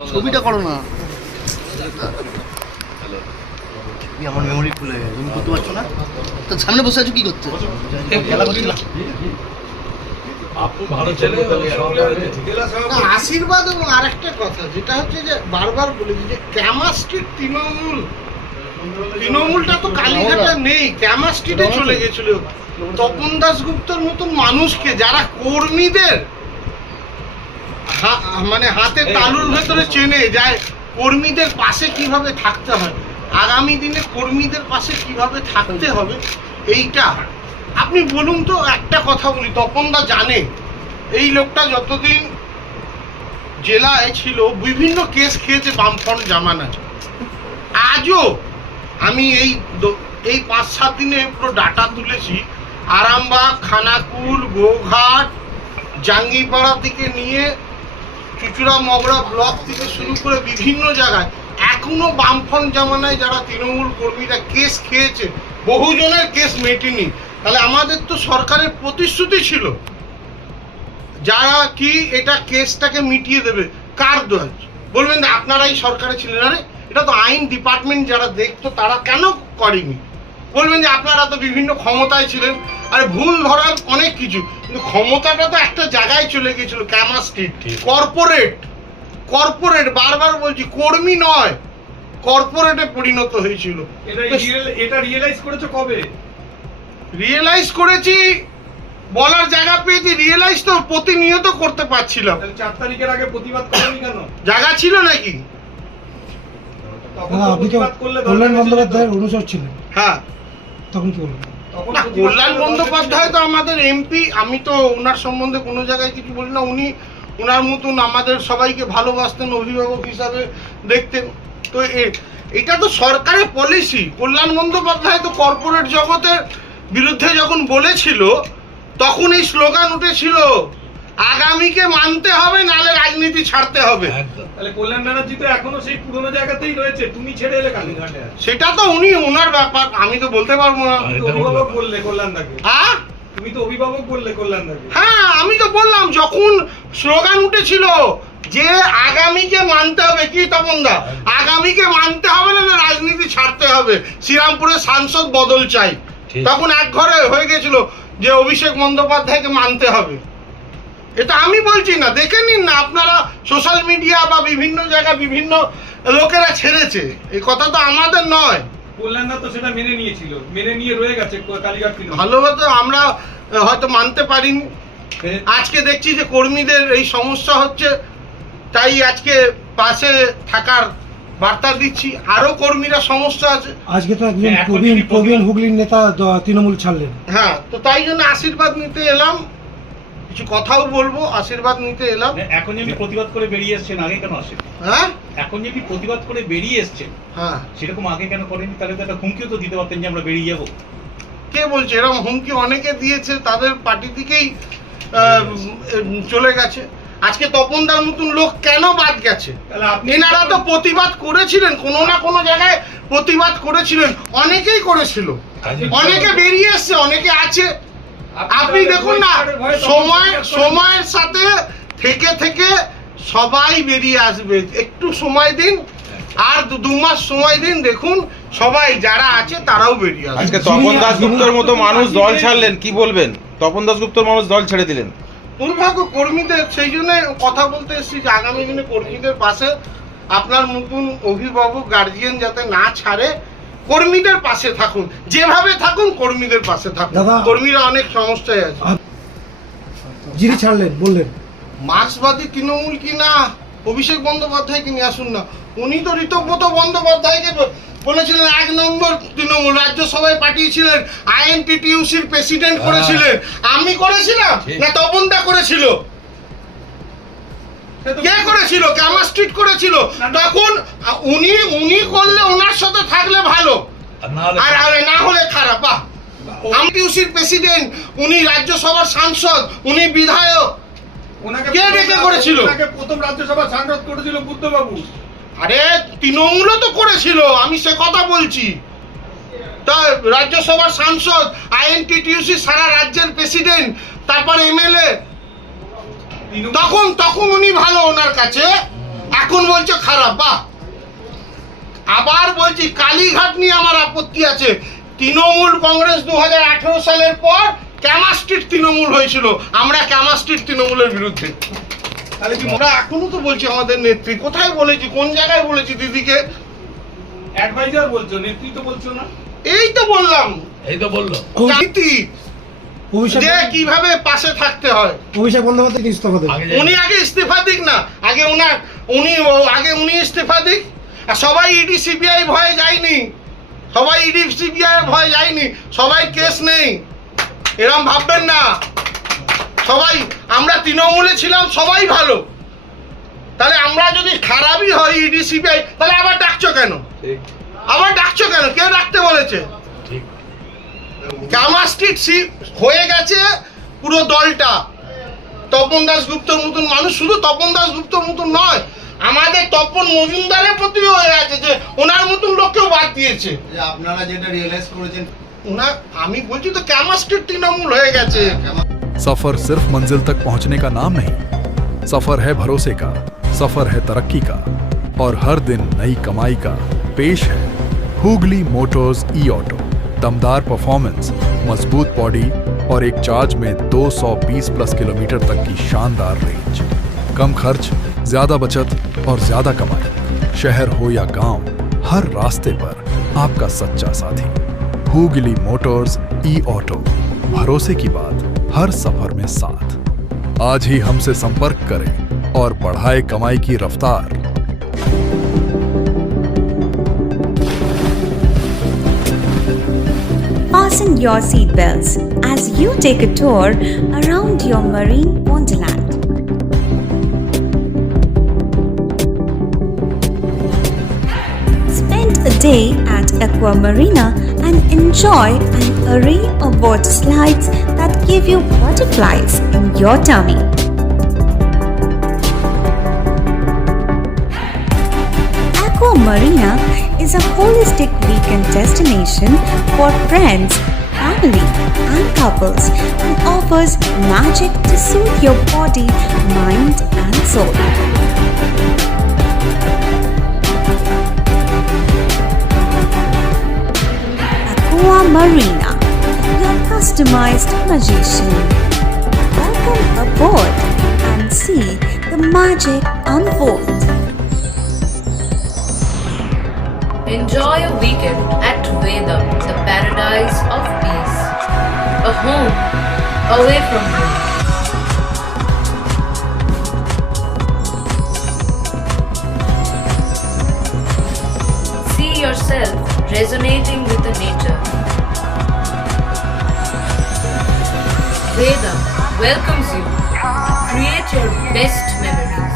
ছবিটা করো না। আমার মেমোরি ফুল হয়ে গেছে, তুমি করতে পারছো না? তো সামনে বসে আছো কি করতে? খেলা করছিলাম। আশীর্বাদ এবং আরেকটা কথা যেটা হচ্ছে যে বারবার বলেছি যে ক্যামা স্ট্রিট তৃণমূলটা তো কালীঘাটে নেই, ক্যামা স্ট্রিটে চলে গেছিল। তপন দাশগুপ্তর মতন মানুষকে যারা কর্মীদের মানে হাতে তালুর ভেতরে চেনে যায়, কর্মীদের পাশে কিভাবে থাকতে হয়, আগামী দিনে কর্মীদের পাশে কিভাবে থাকতে হবে, এইটা আপনি বলুন তো। একটা কথা বলি, তপনদা জানে এই লোকটা যতদিন জেলায় ছিল বিভিন্ন কেস খেয়েছে বামফ্রন্ট জামানায়। আজও আমি এই ৫-৭ দিনে পুরো ডাটা তুলেছি, আরামবাগ, খানাকুল, গোঘাট, জাঙ্গিপাড়া থেকে নিয়ে চুচুড়া মগরা ব্লক থেকে শুরু করে বিভিন্ন জায়গায় এখনো বামফ্রন্ট জামানায় যারা তৃণমূল কর্মীরা কেস খেয়েছে, বহুজনের কেস মেটেনি। তাহলে আমাদের তো সরকারের প্রতিশ্রুতি ছিল যারা কি এটা কেসটাকে মিটিয়ে দেবে। কার দোষ বলবেন যে আপনারাই সরকারে ছিলেন? আরে এটা তো আইন ডিপার্টমেন্ট যারা দেখতো তারা কেন করেনি? বলবেন যে আপনারা তো বিভিন্ন ক্ষমতায় ছিলেন। আরে ভুল ধরার অনেক কিছু, কিন্তু ক্ষমতাটা তো একটা জায়গায় চলে গেছিল, ক্যামা স্ট্রিট কর্পোরেট বারবার বলছি, কর্মী নয়, কর্পোরেটে পরিণত হয়েছিল। এটা রিয়েলাইজ করেছো কবে? রিয়েলাইজ করেছি, বলার জায়গা পেয়েছি, রিয়েলাইজ তো প্রতিনিয়ত করতে পারছিলাম। 4 তারিখের আগে প্রতিবাদ করনি কেন? জায়গা ছিল নাকি? আপনি তো কল্যাণ বন্দ্যোপাধ্যায়ের অনুচর ছিলেন, হ্যাঁ, তখন কি বলবেন? না, কল্যাণ বন্দ্যোপাধ্যায় তো আমাদের এমপি। আমি তো ওনার সম্বন্ধে কোনো জায়গায় কিছু বলি না। উনি ওনার মতন আমাদের সবাইকে ভালোবাসতেন, অভিভাবক হিসাবে দেখতেন। তো এটা তো সরকারের পলিসি। কল্যাণ বন্দ্যোপাধ্যায় তো কর্পোরেট জগতের বিরুদ্ধে যখন বলেছিল তখন এই স্লোগান উঠেছিল, আগামীকে মানতে হবে, নালে রাজনীতি ছাড়তে হবে। তাহলে কল্যাণ ব্যানার্জি তো এখনো সেই পুরোনো জায়গাতেই রয়েছে, তুমি ছেড়ে এলে কালীঘাটে। সেটা তো উনি ওনার ব্যাপার, আমি তো বলতে পারবো না। অভিভাবক বললে কল্যাণদাকে, হ্যাঁ তুমি তো অভিভাবক বললে কল্যাণদাকে। হ্যাঁ, আমি তো বললাম যখন স্লোগান উঠেছিল যে আগামীকে মানতে হবে, কি তপনদা, আগামীকে মানতে হবে না, রাজনীতি ছাড়তে হবে, শ্রীরামপুরের সাংসদ বদল চাই, তখন এক ঘরে হয়ে গেছিল যে অভিষেক বন্দ্যোপাধ্যায়কে মানতে হবে। এটা আমি বলছি না, দেখে নিন না আপনারা, সোশ্যাল মিডিয়া বা বিভিন্ন জায়গায় বিভিন্ন লোকেরা ছেড়েছে, এই কথা তো আমাদের নয়। কল্যাণদা তো সেটা মেনে নিয়েছিল, মেনে নিয়ে রয়ে গেছে কালীঘাট। ভালোভাবে আমরা হয়তো মানতে পারিনি। আজকে দেখছি যে কর্মীদের এই সমস্যা হচ্ছে, তাই আজকে পাশে থাকার বার্তা দিচ্ছি। আরো কর্মীরা সমস্যা আছে। আজকে তো একজন প্রবীণ হুগলির নেতা তৃণমূল ছাড়লেন। হ্যাঁ, তো তাই জন্য আশীর্বাদ নিতে এলাম, কিছু কথাও বলবো, আশীর্বাদ নিতে এলাম। এখন যদি প্রতিবাদ করে বেরিয়ে এসছেন, আগে কেন আসেন? হ্যাঁ, এখন যদি প্রতিবাদ করে বেরিয়ে এসছেন, হ্যাঁ, সেরকম আগে কেন করেনি? তাহলে তো একটা হুমকিও তো দিতে পারতেন যে আমরা বেরিয়ে যাবো। কে বলছে? এরকম হুমকি অনেকে দিয়েছে, তাদের পার্টি থেকেই চলে গেছে। আজকে তপনদার মতন লোক কেন বাদ গেছে? এনারা তো প্রতিবাদ করেছিলেন, কোনো না কোনো জায়গায় প্রতিবাদ করেছিলেন, অনেকেই করেছিল, অনেকে বেরিয়ে এসছে, অনেকে আছে। আপনি দেখুন না, সময়ের সাথে থেকে সবাই বেরিয়ে আসবে। একটু সময় দিন, আর 2 মাস সময় দিন, দেখুন সবাই যারা আছে তারাও বেরিয়ে আসবে। আজকে তপন দাশগুপ্তর মতো মানুষ দল ছাড়লেন, কি বলবেন? তপন দাশগুপ্তর মানুষ দল ছেড়ে দিলেন। দুর্ভাগ্য কর্মীদের, সেই জন্য কথা বলতে এসেছি যে আগামী দিনে কর্মীদের পাশে আপনার নতুন অভিভাবক গার্জিয়ান যাতে না ছাড়ে, কর্মীদের পাশে থাকুন, যেভাবে থাকুন কর্মীদের পাশে থাকুন। কর্মীরা অনেক সমস্যায় আছে। যিনি ছাড়লেন বললেন মার্ক্সবাদী তৃণমূল কি না অভিষেক বন্দ্যোপাধ্যায়কে নিয়ে আসুন না। উনি তো ঋতব্রত বন্দ্যোপাধ্যায়কে বলেছিলেন 1 নম্বর তৃণমূল, রাজ্যসভায় পাঠিয়েছিলেন, আইএনটিটিইউসির প্রেসিডেন্ট করেছিলেন। আমি করেছিলাম না তপনদা করেছিল? কে করেছিল? ক্যামা স্ট্রিট করেছিল। তখন উনি করলে ওনার সাথে থাকলে ভালো, আর না হলে খারাপ। আইএনটিটিইউসির প্রেসিডেন্ট, উনি রাজ্যসভার সাংসদ, উনি বিধায়ক, কে ডেকে করেছিল? প্রথম রাজ্যসভা সাংসদ করেছিল বুদ্ধবাবু। আরে তৃণমূলও তো করেছিল, আমি সে কথা বলছি। তা রাজ্যসভার সাংসদ, আইএনটিটিইউসি সারা রাজ্যের প্রেসিডেন্ট, তারপর এমএলএ, তখন উনি ভালো ওনার কাছে। এখন বলছো খারাপ, বাহ। আবার বলছি কালীঘাট নিয়ে আমার আপত্তি আছে। তৃণমূল কংগ্রেস 2018 সালের পর ক্যামাস্ট্রিট তৃণমূল হয়েছিল, আমরা ক্যামাস্ট্রিট তৃণমূলের বিরুদ্ধে। তাহলে কি আমরা এখনো তো বলছি আমাদের নেত্রী, কোথায় বলেছি, কোন জায়গায় বলেছি দিদিকে? অ্যাডভাইজার বলছো, নেতৃত্ব বলছো না? এই তো বললাম, এই তো বললো। নীতি অভিষেক যে কিভাবে পাশে থাকতে হয়। অভিষেক বন্দ্যোপাধ্যায় ইস্তফা দেবে। উনি আগে ইস্তেফা দিক না, উনি ইস্তেফা দিক। আর সবাই ইডি সিবিআই ভয়ে যায়নি, সবাই ইডি সিবিআই ভয়ে যায়নি, সবাই কেস নেই, এরম ভাববেন না। সবাই আমরা তৃণমূলে ছিলাম, সবাই ভালো। তাহলে আমরা যদি খারাপই হয় ইডি সিবিআই, তাহলে আবার ডাকছো কেন? আবার ডাকছো কেন? কে ডাকতে বলেছে? ক্যামাস্ট্রিট হয়ে গেছে পুরো দলটা। তপন দাশগুপ্তর মতন মানুষ, শুধু তপন দাশগুপ্তর মতন নয়, আমাদের তপন মজুমদারের প্রতি হয়ে গেছে যে ওনার মতন লোককেও বাদ দিয়েছে। যে আপনারা যেটা রিয়েলাইজ করেছেন, ওনার আমি বলছি তো ক্যামাস্ট্রিট তৃণমূল হয়ে গেছে। सफर सिर्फ मंजिल तक पहुंचने का नाम नहीं, सफर है भरोसे का, सफर है तरक्की का, और हर दिन नई कमाई का। पेश है हुगली मोटर्स ई ऑटो। दमदार परफॉर्मेंस, मजबूत बॉडी और एक चार्ज में 220 प्लस किलोमीटर तक की शानदार रेंज। कम खर्च, ज्यादा बचत और ज्यादा कमाई। शहर हो या गांव, हर रास्ते पर आपका सच्चा साथी। हुगली मोटर्स ई ऑटो, भरोसे की बात हर सफर में साथ। आज ही हमसे संपर्क करें और बढ़ाए कमाई की रफ्तार। Fasten your seatbelts as you take a tour around your marine wonderland. Spend a day at Aqua Marina and enjoy an array of water slides that give you butterflies in your tummy. Aqua Marina is a holistic weekend destination for friends, family, and couples and offers magic to soothe your body, mind, and soul. Aqua Marina, your customized magician. Welcome aboard and see the magic unfold. Enjoy a weekend at Vedam, the paradise of peace. A home away from home. See yourself resonating with the nature. Vedam welcomes you. Create your best memories.